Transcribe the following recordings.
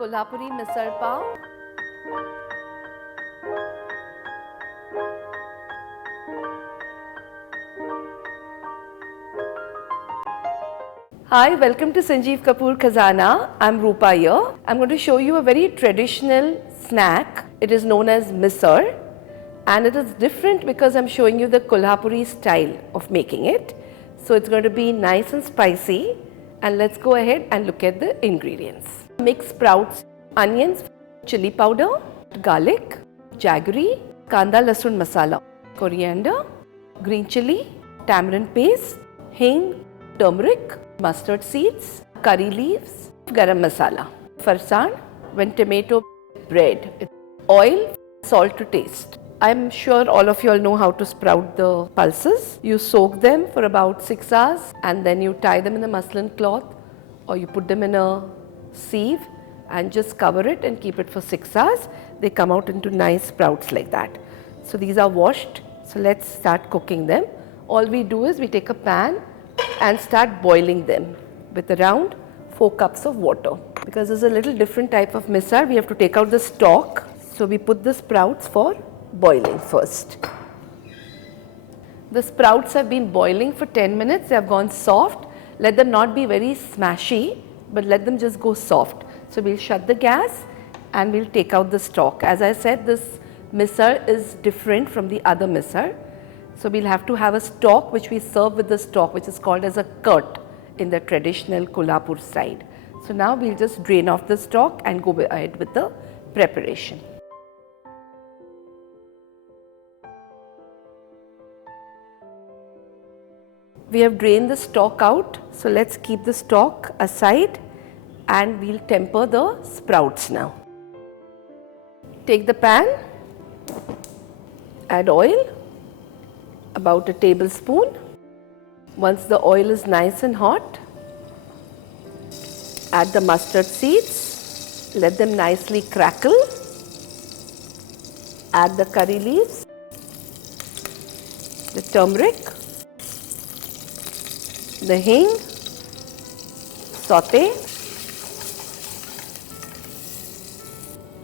Kolhapuri Missal Pav. Hi, welcome to Sanjeev Kapoor Khazana. I'm Rupa here. I'm going to show you a very traditional snack. It is known as Missal, and it is different because I'm showing you the Kolhapuri style of making it. So it's going to be nice and spicy, and let's go ahead and look at the ingredients. Mix sprouts, onions, chili powder, garlic, jaggery, kanda lasun masala, coriander, green chili, tamarind paste, hing, turmeric, mustard seeds, curry leaves, garam masala, farsan, when tomato, bread, oil, salt to taste. I'm sure all of you all know how to sprout the pulses. You soak them for about 6 hours and then you tie them in a muslin cloth or you put them in a sieve and just cover it and keep it for 6 hours. They come out into nice sprouts like that. So these are washed. So let's start cooking them. All we do is we take a pan and start boiling them with around 4 cups of water. Because this is a little different type of missal, we have to take out the stalk. So we put the sprouts for boiling first. The sprouts have been boiling for 10 minutes, they have gone soft. Let them not be very smashy, but let them just go soft. So we'll shut the gas and we'll take out the stalk. As I said, this missal is different from the other missal. So we'll have to have a stalk which we serve with the stalk, which is called as a kurt in the traditional Kolhapur side. So now we'll just drain off the stalk and go ahead with the preparation. We have drained the stalk out, so let's keep the stalk aside and we'll temper the sprouts now. Take the pan, add oil, about a tablespoon. Once the oil is nice and hot, add the mustard seeds, let them nicely crackle, add the curry leaves, the turmeric, the hing, saute,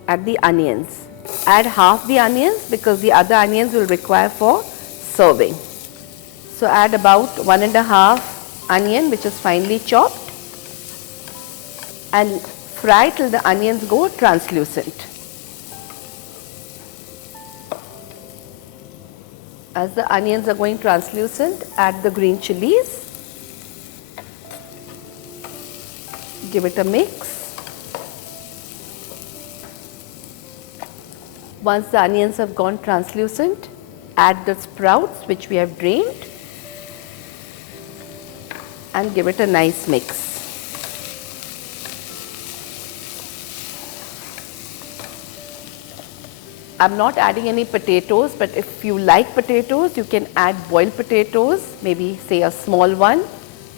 add the onions. Add half the onions because the other onions will require for serving. So add about 1.5 onion which is finely chopped and fry till the onions go translucent. As the onions are going translucent, add the green chilies. Give it a mix. Once the onions have gone translucent, add the sprouts which we have drained and give it a nice mix. I'm not adding any potatoes, but if you like potatoes, you can add boiled potatoes, maybe say a small one,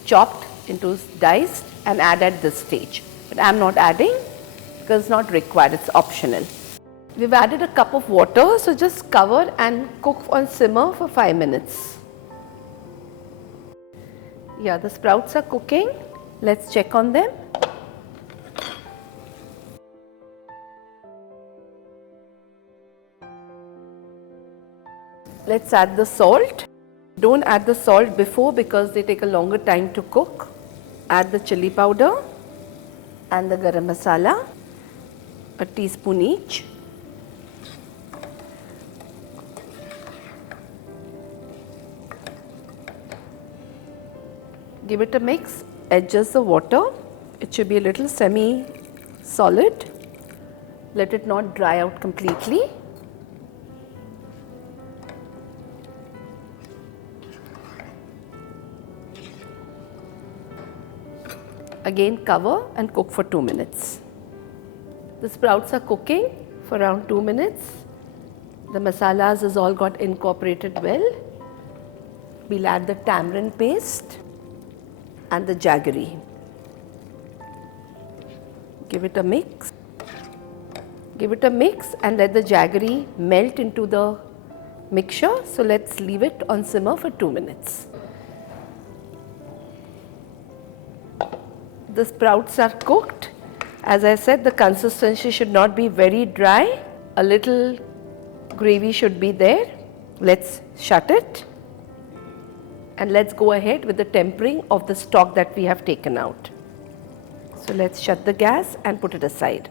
chopped into diced and add at this stage. But I'm not adding because it's not required, it's optional. We've added a cup of water, so just cover and cook on simmer for 5 minutes. Yeah, the sprouts are cooking. Let's check on them. Let's add the salt. Don't add the salt before because they take a longer time to cook. Add the chili powder and the garam masala, a teaspoon each. Give it a mix, adjust the water. It should be a little semi-solid. Let it not dry out completely. Again cover and cook for 2 minutes. The sprouts are cooking for around 2 minutes. The masalas has all got incorporated well. We'll add the tamarind paste and the jaggery. Give it a mix. Give it a mix and let the jaggery melt into the mixture. So let's leave it on simmer for 2 minutes. The sprouts are cooked As I said, the consistency should not be very dry. A little gravy should be there. Let's shut it. And let's go ahead with the tempering of the stock that we have taken out. So let's shut the gas and put it aside.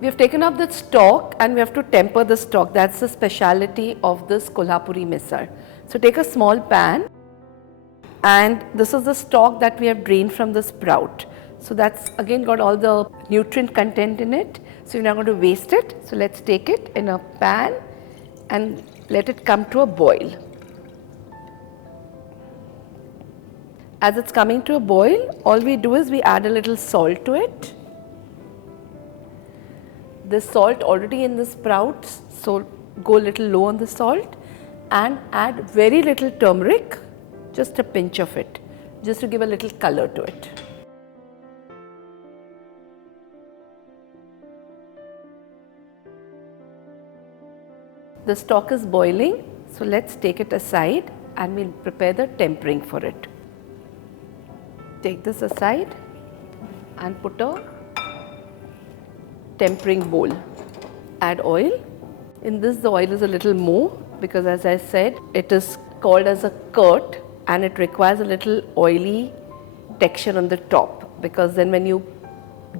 We have taken up the stock and we have to temper the stock. That's the speciality of this Kolhapuri Missal. So take a small pan, and this is the stock that we have drained from the sprout. So that's again got all the nutrient content in it. So you're not going to waste it. So let's take it in a pan and let it come to a boil. As it's coming to a boil, all we do is we add a little salt to it. There's salt already in the sprouts, so go a little low on the salt, and add very little turmeric, just a pinch of it, just to give a little color to it. The stock is boiling, so let's take it aside and we'll prepare the tempering for it. Take this aside and put a tempering bowl. Add oil. In this, the oil is a little more because, as I said, it is called as a curd and it requires a little oily texture on the top, because then when you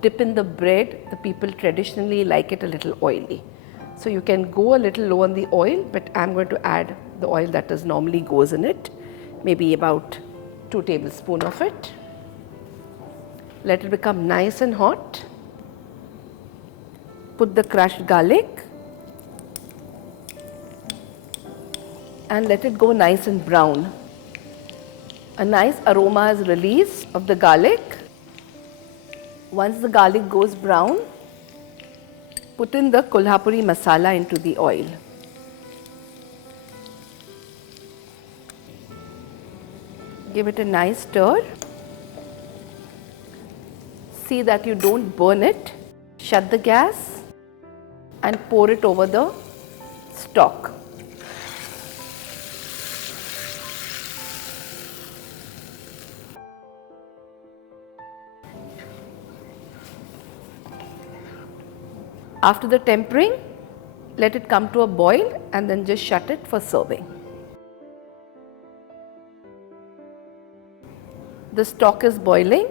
dip in the bread, the people traditionally like it a little oily. So you can go a little low on the oil, but I'm going to add the oil that is normally goes in it, maybe about 2 tablespoons of it. Let it become nice and hot. Put the crushed garlic and let it go nice and brown. A nice aroma is released of the garlic. Once the garlic goes brown, put in the Kolhapuri masala into the oil. Give it a nice stir. See that you don't burn it. Shut the gas and pour it over the stock. After the tempering, let it come to a boil and then just shut it for serving. The stock is boiling.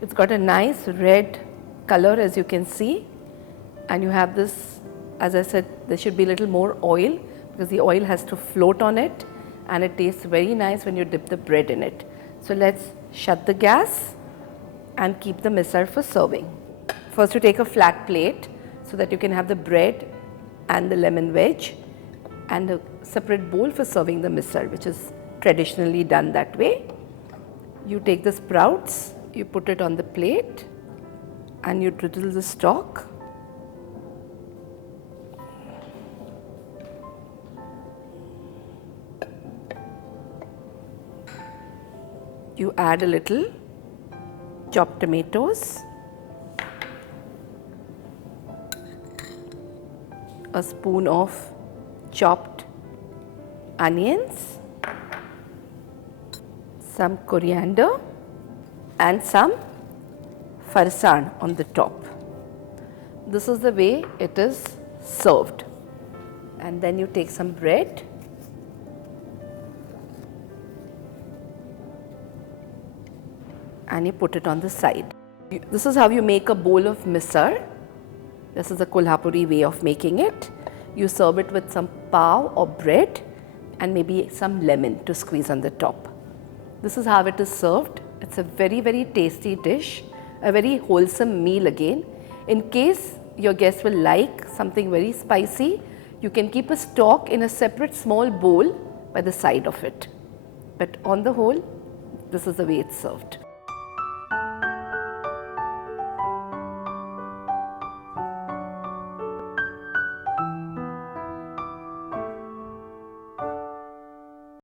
It's got a nice red color, as you can see, and you have this, as I said, there should be a little more oil because the oil has to float on it, and it tastes very nice when you dip the bread in it. So let's shut the gas and keep the missal for serving. First, you take a flat plate so that you can have the bread and the lemon wedge, and a separate bowl for serving the missal, which is traditionally done that way. You take the sprouts, you put it on the plate and you drizzle the stock. You add a little chopped tomatoes, a spoon of chopped onions, some coriander and some farsan on the top. This is the way it is served. And then you take some bread and you put it on the side. This is how you make a bowl of missal. This is the Kolhapuri way of making it. You serve it with some pav or bread and maybe some lemon to squeeze on the top. This is how it is served. It's a very, very tasty dish, a very wholesome meal again. In case your guests will like something very spicy, you can keep a stock in a separate small bowl by the side of it. But on the whole, this is the way it's served.